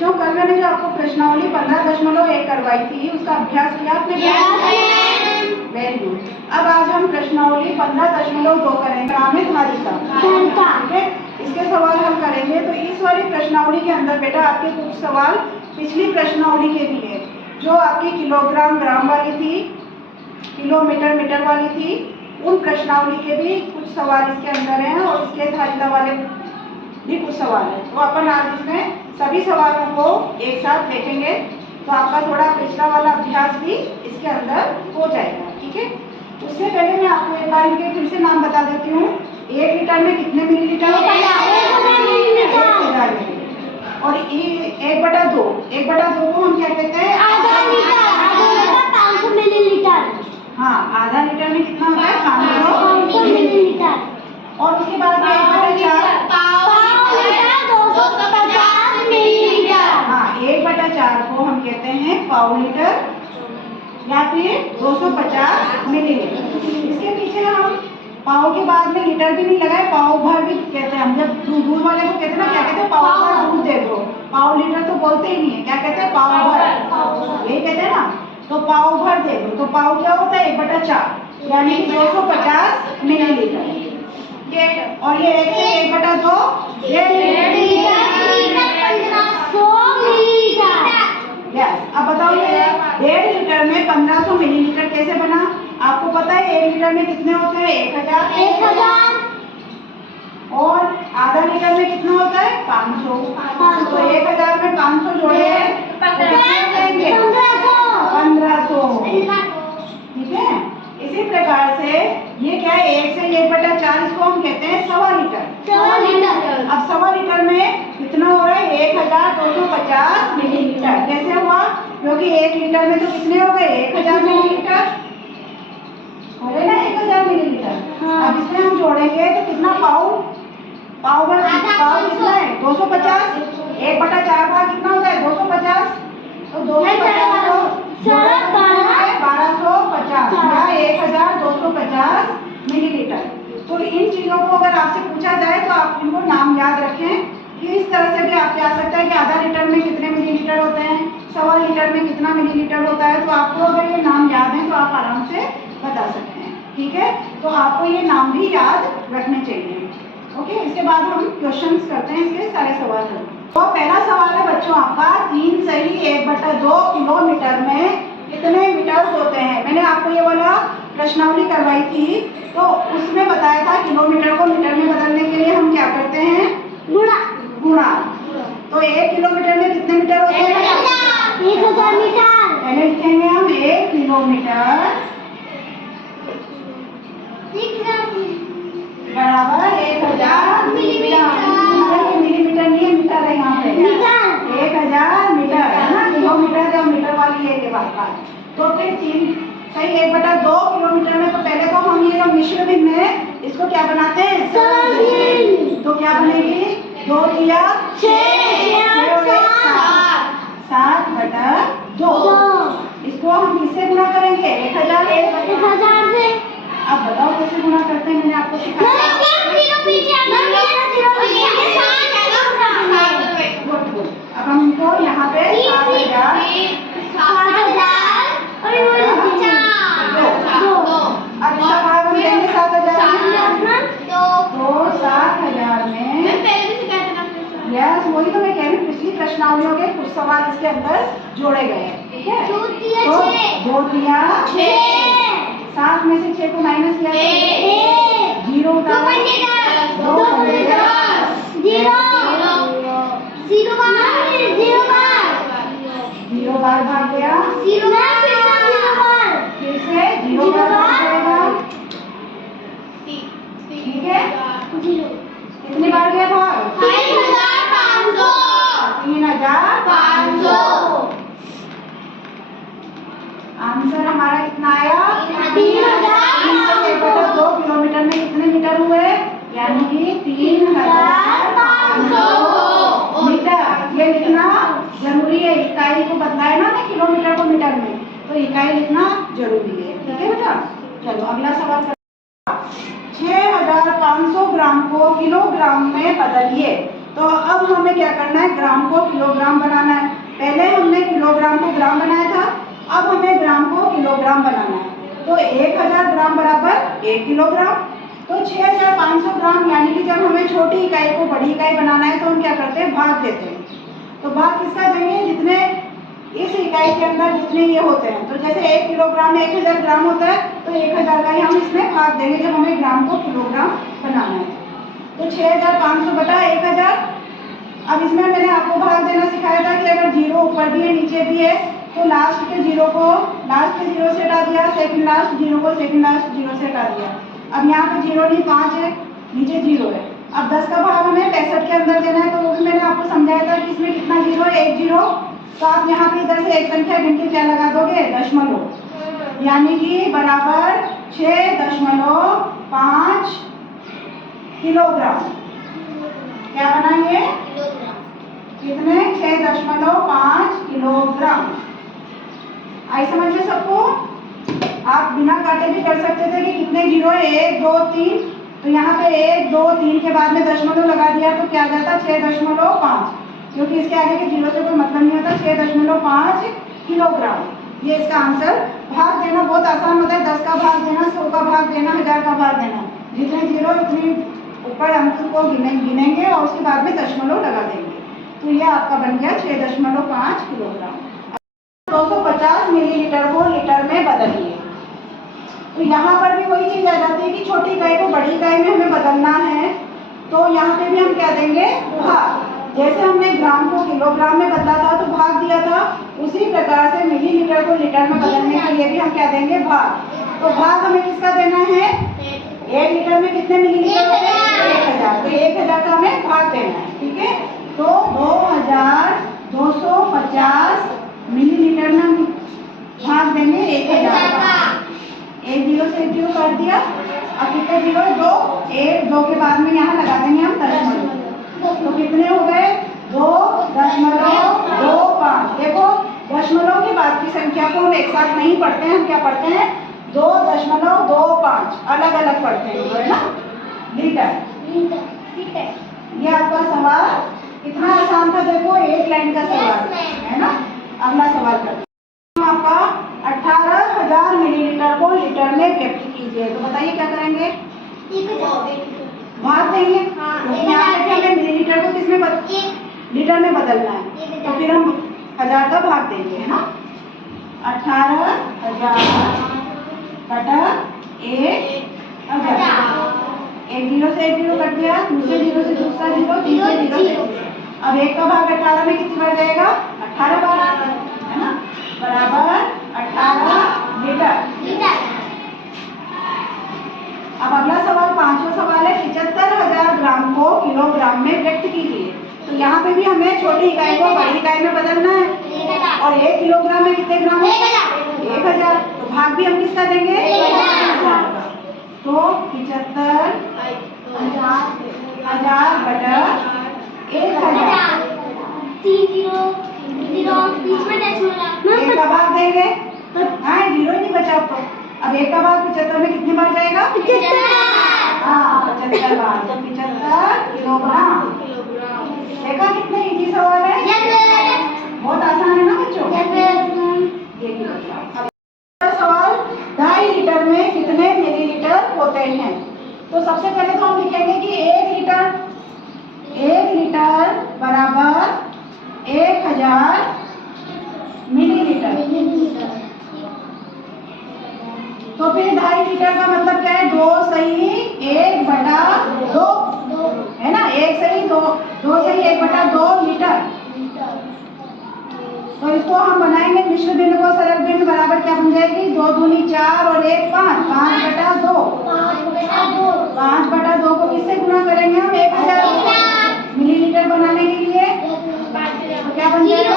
बच्चों कल मैंने जो आपको प्रश्नावली 15.1 करवाई थी उसका अभ्यास किया आपने? Very good. अब आज हम प्रश्नावली 15.2 करेंगे, ग्रामीण धारिता। ठीक है, इसके सवाल हम करेंगे। तो इस वाली प्रश्नावली के अंदर बेटा आपके कुछ सवाल पिछली प्रश्नावली के भी है, जो आपकी किलोग्राम ग्राम वाली थी, किलोमीटर मीटर वाली थी, उन प्रश्नावली के भी कुछ सवाल इसके अंदर हैं और इसके धारिता वाले भी कुछ सवाल है। तो अपन आज इसमें सभी सवालों को एक साथ देखेंगे, तो आपका थोड़ा पिछला वाला अभ्यास भी इसके अंदर हो जाएगा। ठीक है, उससे पहले मैं आपको एक बार इनके फिर से नाम बता देती हूँ। 1 लीटर में कितने मिलीलीटर? 1000 मिलीलीटर। और 1/2, 1/2 को हम क्या कहते हैं? आधा लीटर, 500 मिलीलीटर। हाँ, आधा लीटर में कितना होता है? 500 मिलीलीटर। और उसके बाद में 1/4 250 मिलीलीटर। हाँ, 1/4 को हम कहते हैं पाव लीटर या फिर 250 मिलीलीटर। इसके पीछे हम पाव के बाद में लीटर भी नहीं लगाए, पाव भर भी कहते हैं हम। जब दूध वाले को कहते हैं ना, क्या कहते हैं? पाव भर दूध दे दो। पाव लीटर तो बोलते ही नहीं है, क्या कहते हैं? पाव भर, यही कहते हैं ना। तो पाव भर दे दो, तो पाव क्या होता है? 1/4 यानी कि 250 मिलीलीटर। और ये 1 से 1/2 1.5 लीटर। यस, अब बताओ ये 1.5 लीटर में 1500 मिलीलीटर कैसे बना? आपको पता है 1 लीटर में कितने होते हैं? 1000। और आधा लीटर में कितना होता है? 500। तो 1000 में 500 जोड़े तो कितने देंगे? 1500। ठीक है, इसी प्रकार से ये क्या है? 1 से 1/4 इसको हम कहते हैं सवा लीटर। अब सवा लीटर में कितना हो रहा है? 1250 मिलीलीटर। कैसे हुआ? क्योंकि 1 लीटर में तो कितने हो गए? 1000 मिलीलीटर हो गए ना, 1000 मिलीलीटर। अब इसमें हम जोड़ेंगे तो कितना? पाव भर पाव कितना है? 250। 1/4 भाग कितना होता है? 250। तो 250 को 1250 या 1250 मिलीलीटर। तो इन चीजों को अगर आपसे पूछा जाए तो आप इनको नाम याद रखें कि इस तरह से भी आपसे आ सकता है कि आधा लीटर में कितने मिलीलीटर होते हैं, सवा लीटर में कितना मिलीलीटर होता है। तो आपको अगर ये नाम याद है तो आप आराम से बता सकते हैं। ठीक है, तो आपको ये नाम भी याद रखने चाहिए। ओके, इसके बाद हम क्वेश्चंस करते हैं, इसके सारे सवाल। तो पहला सवाल है बच्चों आपका, 3 सही 1/2 किलोमीटर में कितने मीटर होते हैं? मैंने आपको ये वाला प्रश्नावली करवाई थी, तो उसमें बताया था किलोमीटर को मीटर में बदलने के लिए हम क्या करते हैं? गुणा। तो 1 किलोमीटर में कितने मीटर होते हैं? 1000 मीटर। पहले लिखेंगे हम 1 किलोमीटर बराबर 1000 मिलीमीटर। मिलीमीटर नहीं है, मीटर है यहाँ पे। 1000 मीटर है ना, किलोमीटर या मीटर वाली है बात। तो फिर 3 सही 1/2 किलोमीटर में तो पहले तो हम ये जो मिश्र भिन्न है इसको क्या बनाते हैं? तो क्या बनेगी? 2 दिया 6 7/2। इसको हम किससे गुणा करेंगे? 1000 से। अब बताओ कैसे गुणा करते हैं? मैंने आपको सिखाया। अब हम इनको यहाँ पे 7000 अब इसका भाग हम देंगे 7000। तो 7000 में यस, वही तो मैं कह रही हूँ, पिछली प्रश्नावलियों के कुछ सवाल इसके अंदर जोड़े गए हैं। ठीक है, तो 2 दिया 7 में से 6 को माइनस किया तो 0 उतारा, 0 बार भाग गया, फिर से 0 बार भाग जाएगा। ठीक है, कितनी बार गया भाग? 3500। आंसर हमारा कितना आया? 3,2 किलोमीटर में कितने मीटर हुए? यानी कि 3500 मीटर। ये लिखना जरूरी है, इकाई को बदला है ना किलोमीटर को मीटर में, तो इकाई लिखना जरूरी है। ठीक है बेटा, चलो अगला सवाल करते हैं। 6500 ग्राम को किलोग्राम में बदलिए। तो अब हमें क्या करना है, ग्राम को किलोग्राम बनाना है। पहले हमने किलोग्राम को ग्राम बनाया था, अब हमें ग्राम को किलोग्राम बनाना है। तो 1000 ग्राम बराबर 1 किलोग्राम। तो 6500 ग्राम, यानी कि जब हमें छोटी इकाई को बड़ी इकाई बनाना है तो हम क्या करते हैं, भाग देते हैं। तो भाग किसका देंगे, जितने इस इकाई के अंदर जितने ये होते हैं। तो जैसे 1 किलोग्राम में 1000 ग्राम होता है, तो 1000 का ही हम इसमें भाग देंगे जब हमें ग्राम को किलोग्राम बनाना है। तो 6500 बटा 1000। अब इसमें मैंने आपको भाग देना सिखाया था कि अगर जीरो ऊपर भी है नीचे भी है तो लास्ट के जीरो से हटा दिया, सेकंड लास्ट जीरो को सेकंड लास्ट जीरो से हटा दिया। अब यहाँ पे जीरो नहीं 5 है, नीचे जीरो है। अब 10 का भाग हमें 65 के अंदर देना है, तो वो भी मैंने आपको समझाया था कि इसमें कितना जीरो है, 1 जीरो। तो आप यहाँ पे इधर से एक संख्या गिन के क्या लगा दोगे, दशमलव, यानी कि बराबर 6.5 किलोग्राम। क्या बना ये, कितने, 6.5 किलोग्राम। आई समझ में सबको? आप बिना काटे भी कर सकते थे कि कितने जीरो है, 1 2 3। तो यहाँ पे 1 2 3 के बाद में दशमलव लगा दिया तो क्या आ जाता, 6.5, क्योंकि इसके आगे के जीरो से कोई मतलब नहीं होता। 6.5 किलोग्राम, ये इसका आंसर। भाग देना बहुत आसान होता है, 10 का भाग देना, 100 का भाग देना, 1000 का भाग देना। जितने जीरो उतनी ऊपर अंक को गिनेंगे और उसके बाद में दशमलव लगा देंगे। तो ये आपका बन गया 6.5 किलोग्राम। 250 मिलीलीटर को लीटर में बदलिए। तो यहाँ पर भी वही चीज आ जाती है कि छोटी इकाई को बड़ी इकाई में हमें बदलना है। तो यहाँ पे भी हम क्या देंगे, भाग। जैसे हमने ग्राम को किलोग्राम में बदला था तो भाग दिया था, उसी प्रकार से मिलीलीटर को लीटर में बदलने के लिए भी हम क्या देंगे, भाग। तो भाग हमें किसका देना है, 1 लीटर में कितने मिलीलीटर होते हैं, 1000। तो 1000 का हमें भाग देना है, ठीक है। तो 2250 मिलीलीटर में हम भाग देंगे 1000 का। 1 जीरो से 1 जीरो काट दिया। अब कितने जीरो है, 2। 1 2 के बाद में यहाँ लगा देंगे हम दशमलव। तो कितने हो गए, 2.25। देखो दशमलव के बाद की संख्या को हम एक साथ नहीं पढ़ते हैं, हम क्या पढ़ते हैं, 2.25 अलग अलग पढ़ते हैं, है ना, लीटर। ये आपका सवाल कितना आसान था, देखो 1 लाइन का सवाल है ना। अगला सवाल करते हैं आपका 18,000 मिलीलीटर को लीटर में व्यक्त कीजिए। तो बताइए क्या करेंगे, भाग देंगे। क्योंकि यहाँ पे हमें मिलीलीटर को किसमें लीटर में बदलना है, तो फिर हम 1000 का भाग देंगे, है ना। 18,000 बटा 1000। 1 जीरो से 1 जीरो कट गया, दूसरे जीरो से दूसरा जीरो, तीसरे जीरो से तीसरा। अब 1 का भाग 18 में कितनी बार जाएगा, 18 बार, है ना, बराबर 18 लीटर। अब अगला सवाल, 5वां सवाल है, 75,000 ग्राम को किलोग्राम में व्यक्त कीजिए। तो यहाँ पे भी हमें छोटी इकाई को बड़ी इकाई में बदलना है, और 1 किलोग्राम में कितने ग्राम है, 1000। तो भाग भी हम किसका देंगे, 1000 का। तो 75,000 बटा 1000। 1 का भाग देंगे, हाँ जीरो नहीं बचा आपको। अब 1 का भाग 75 में कितनी बार जाएगा, 75 बार। तो 75 किलोग्राम। देखा कितने इजी सवाल है, बहुत आसान है ना बच्चों। सवाल, 2.5 लीटर में कितने मिलीलीटर होते हैं। तो सबसे पहले तो हम लिखेंगे कि 1 लीटर बराबर 1000 मिलीलीटर। तो फिर 2.5 लीटर का मतलब क्या है, 2 सही 1 बटा 2, है ना, 1 सही 2 सही 1 बटा 2 लीटर। तो इसको हम बनाएंगे मिश्र भिन्न को सरल भिन्न, बराबर क्या बन जाएगी, 2 दूनी 4 और 1 5, 5 बटा 2। 5 बटा 2 को किससे गुना करेंगे हम, 1000 मिलीलीटर बनाने के लिए। तो क्या बन जाएगा,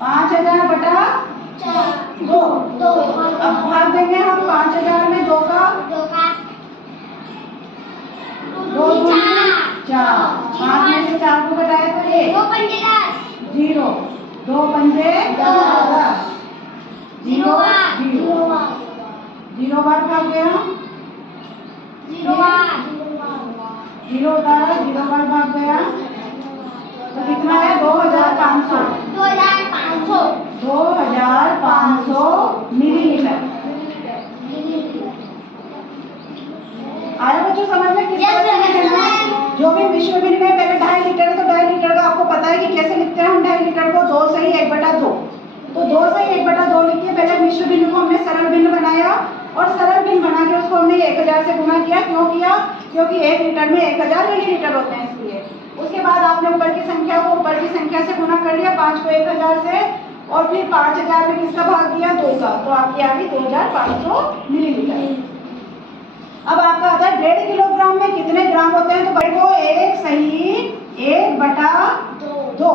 5000 बटा 2। अब भाग देंगे हम 5000 में 2 का, 2 दूनी 4, 5 में से 4 को घटाए तो 1, 2 पंजे 10, 0, 2 पंजे 10, 0 0 बार भाग गया, 0 बार जीरो उतारा, जीरो बार भाग गया तो कितना है 2500 मिलीलीटर। आया बच्चों समझ में? किस तरह से लिखना है? जो भी विश्व बिल में पहले 2.5 लीटर है तो 2.5 लीटर का आपको पता है कि कैसे लिखते हैं हम 2.5 लीटर को 2 से ही 1/2। तो 2 से 1/2 लिखिए। पहले विश्व बिल को हमने सरल बिल बनाया और सरल बिल बना के उसको हमने 1000 से गुणा किया। क्यों किया? क्योंकि 1 लीटर में 1000 मिलीलीटर होते हैं इसलिए। उसके बाद आपने ऊपर की संख्या को ऊपर की संख्या से गुणा कर लिया, 5 को 1000 से, और फिर 5000 में किसका भाग दिया? 2 का, तो आपकी आ गई 2500 मिलीलीटर। अब आपका आता है 1.5 किलोग्राम में कितने ग्राम होते हैं? तो देखो 1 सही 1/2।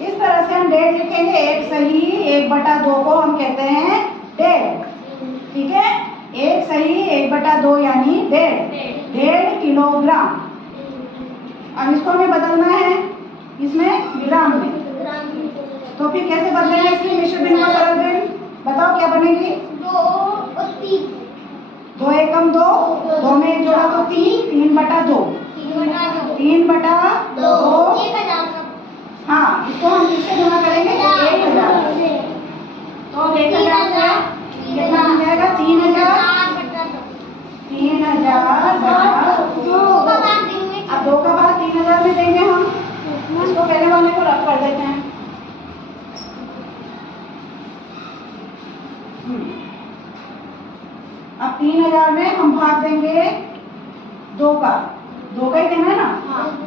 इस तरह से हम 1.5 लिखेंगे। 1 सही 1/2 को हम कहते हैं 1.5। ठीक है, 1 सही 1/2 यानी 1.5 किलोग्राम। अब इसको हमें बदलना है इसमें ग्राम में, तो फिर कैसे बदलेंगे इसकी मिश्र भिन्न को सरल भिन्न? बताओ क्या बनेगी? 2 एकम 2, 2 में 1 जोड़ा तो 3, 3/2। 3/2। हाँ, इसको हम किससे गुणा करेंगे? 1000। तो 1000 से कितना बन जाएगा? 3000। 3000/2। अब 2 का भाग 3000 में देंगे हम। इसको पहले वाले को रख कर देते हैं। अब 3000 में हम भाग देंगे 2 का। 2 का ही देना है ना?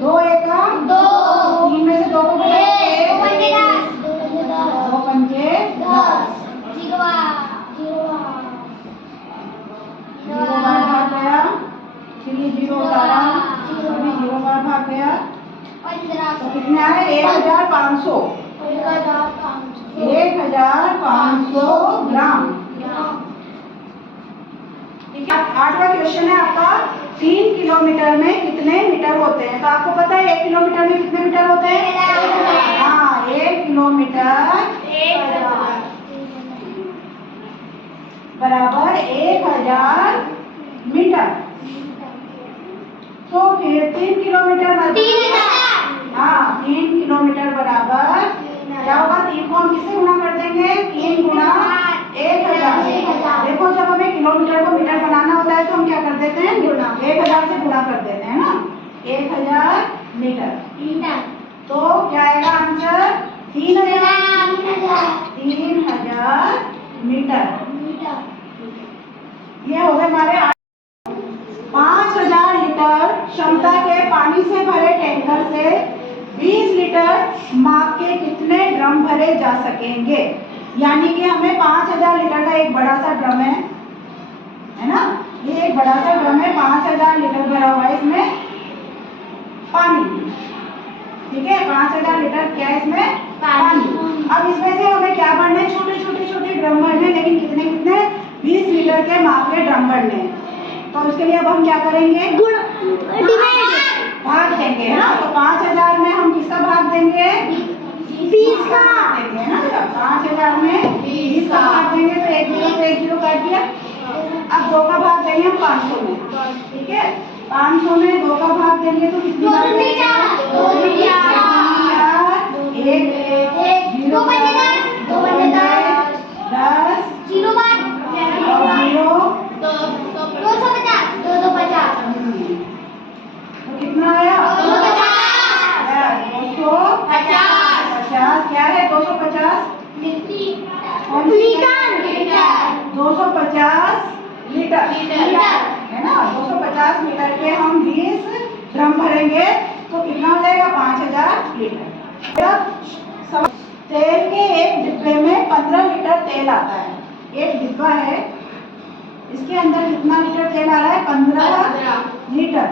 2 एकम 2, 3 में से 2 को घटाएंगे 2 पंजे 10। जीरो बार भाग गया, फिर ये जीरो उतारा, अभी जीरो बार भाग गया, तो कितने आए? 1500। 1500 ग्राम। ठीक है, 8वां क्वेश्चन है आपका 3 किलोमीटर में कितने मीटर होते हैं? तो आपको पता है 1 किलोमीटर में कितने मीटर होते हैं? हाँ, 1 किलोमीटर बराबर 1000 मीटर। तो फिर 3 किलोमीटर हाँ, 3 किलोमीटर बराबर क्या होगा? 3 को हम किससे गुणा कर देंगे? 3 गुणा 1000। देखो जब हमें किलोमीटर को मीटर बनाना होता है तो हम क्या कर देते हैं? 1000 से गुणा कर देते हैं ना। 1000 मीटर। तो क्या आएगा आंसर? 3000 मीटर। ये हो गए हमारे 5000 लीटर क्षमता के पानी से भरे टैंकर से 20 लीटर माप के कितने ड्रम भरे जा सकेंगे? यानी कि हमें 5000 लीटर का एक बड़ा सा ड्रम है ना? ये एक बड़ा सा ड्रम है, 5000 लीटर भरा हुआ है इसमें पानी। ठीक है, 5000 लीटर क्या है इसमें? पानी। अब इसमें से हमें क्या भरना है? छोटे छोटे ड्रम भरने, लेकिन कितने 20 लीटर के माप के ड्रम भरने। तो उसके लिए अब हम क्या करेंगे? भाग देंगे, है ना? तो 5000 में हम किसका भाग देंगे? 20 का देंगे, है ना? 5000 में 20 का भाग देंगे तो 1 जीरो से 1 जीरो काट दिया। अब 2 का भाग देंगे हम 500 में। ठीक है, 500 में 2 का भाग देंगे तो कितनी बार देंगे? 2 कितना आया? 250 क्या है? 250 250 लीटर है ना? 250 लीटर के हम 20 ड्रम भरेंगे तो कितना हो जाएगा? 5000 लीटर। तेल के एक डिब्बे में 15 लीटर तेल आता है। एक डिब्बा है, इसके अंदर कितना लीटर तेल आ रहा है? 15 लीटर।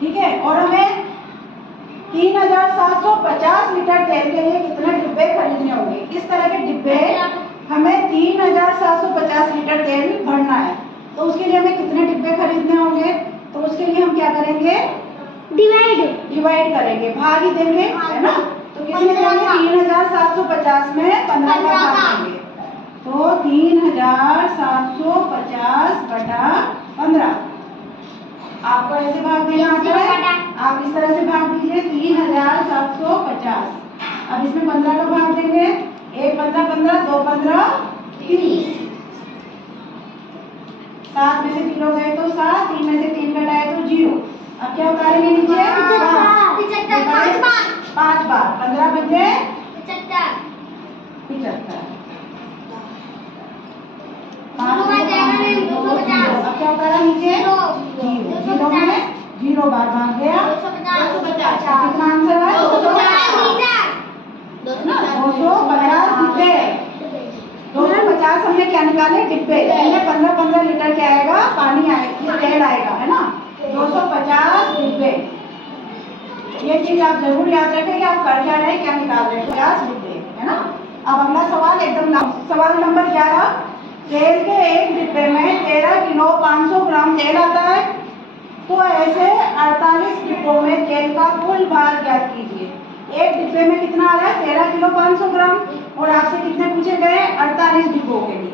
ठीक है, और हमें 3750 लीटर तेल के लिए कितने डिब्बे खरीदने होंगे? इस तरह के डिब्बे हमें 3750 लीटर तेल भरना है, तो उसके लिए हमें कितने डिब्बे खरीदने होंगे? तो उसके लिए हम क्या करेंगे? डिवाइड करेंगे, भाग ही देंगे, है ना? तो किसमें देंगे? 3750 में 15 का भाग देंगे, तो 3750/15। आपको ऐसे भाग देना आता है, आप इस तरह से भाग दीजिए 3750। अब इसमें 15 का भाग देंगे, 1 15 15, 2 15 30। 7 में से 0 गए तो 7, 3 में से 3 घटाए तो 0। अब क्या उतारेंगे नीचे? 5 बार 15 बचे 75। 5 अब क्या उतारा नीचे? 0 में 0 बार भाग गया 250। कितना आंसर है? 250 डिब्बे। 250 हमने क्या निकाले? डिब्बे। पहले 15-15 लीटर क्या आएगा? पानी आएगा, तेल आएगा, है ना। 250 डिब्बे। ये चीज आप जरूर याद रखें कि आप कर क्या रहे हैं, क्या निकाल रहे हैं। 50 डिब्बे, है ना। अब अगला सवाल एकदम सवाल नंबर 11। तेल के एक डिब्बे में 13 किलो 500 ग्राम तेल आता है, तो ऐसे 48 डिब्बों में तेल का कुल भार ज्ञात कीजिए। एक डिब्बे में कितना आ रहा है? 13 किलो 500 ग्राम। और आपसे कितने पूछे गए? 48 डिब्बों के लिए।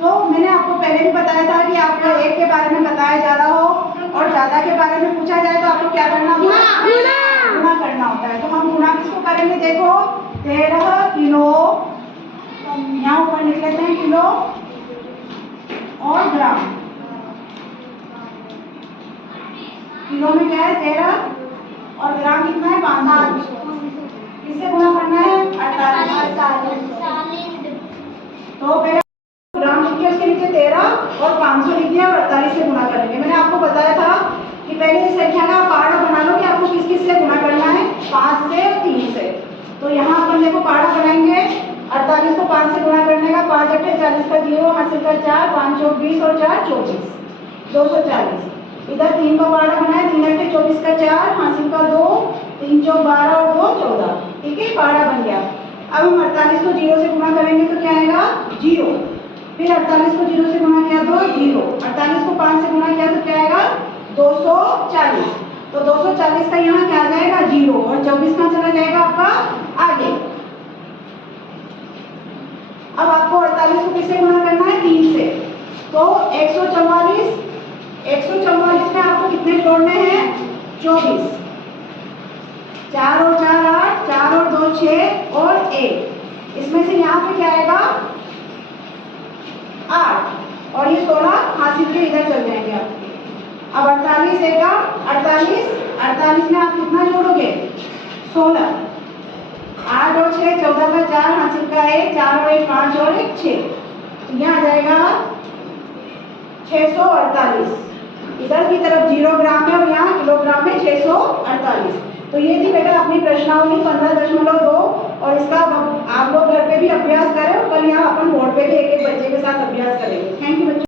तो मैंने आपको पहले भी बताया था कि आपको एक के बारे में बताया जा रहा हो और ज्यादा के बारे में पूछा जाए तो आपको क्या करना होगा? गुणा करना होता है। तो हम गुणा किसको करेंगे? देखो 13 किलो, यहाँ ऊपर लिख लेते हैं किलो और ग्राम। किलो में क्या है? 13 और ग्राम कितना है? 500। किससे गुणा करना है? 48। तो पहले ग्राम लिखिए, उसके नीचे 13 और 500 लिखिए और 48 से गुणा करेंगे। मैंने आपको बताया था कि पहले इस संख्या का पहाड़ा बना लो कि आपको किस किस से गुणा करना है, 5 से और 3 से। तो यहाँ अपन देखो पहाड़ा बनाएंगे। 48 को 5 से गुणा करने का 5 8 40 का 0, हासिल का 4, 5 चौक 20 और 4 24, 240। इधर 3 का पहाड़ा बनाए, 3 8 24 का 4, हासिल का 2, 3 चौक 12 और 2 14। ठीक है, पहाड़ा बन गया। अब हम 48 को 0 से गुणा करेंगे तो क्या आएगा? 0। फिर 48 को 0 से गुणा किया तो 0। 48 को 5 से गुणा किया तो क्या आएगा? 240। तो 240 का यहाँ क्या आ जाएगा? 0 और 24 कहाँ चला जाएगा आपका? आगे। अब आपको 48 को किससे गुणा करना है? 3 से। तो 144 में आपको कितने जोड़ने हैं? 24। 4 और 4 8, 4 और 2 6 और 1। इसमें से यहाँ पे क्या आएगा? 8 और ये 16 हासिल के इधर चल जाएंगे आपके। अब 48 एक 48 में आप कितना जोड़ोगे? 16। 8 और 6 14 का 4, हासिल का 1, 4 और 1 5 और 1 6। यहाँ आ जाएगा 648। इधर की तरफ 0 ग्राम में और यहाँ किलोग्राम में 648। तो ये थी बेटा अपनी प्रश्नावली 15.2 और इसका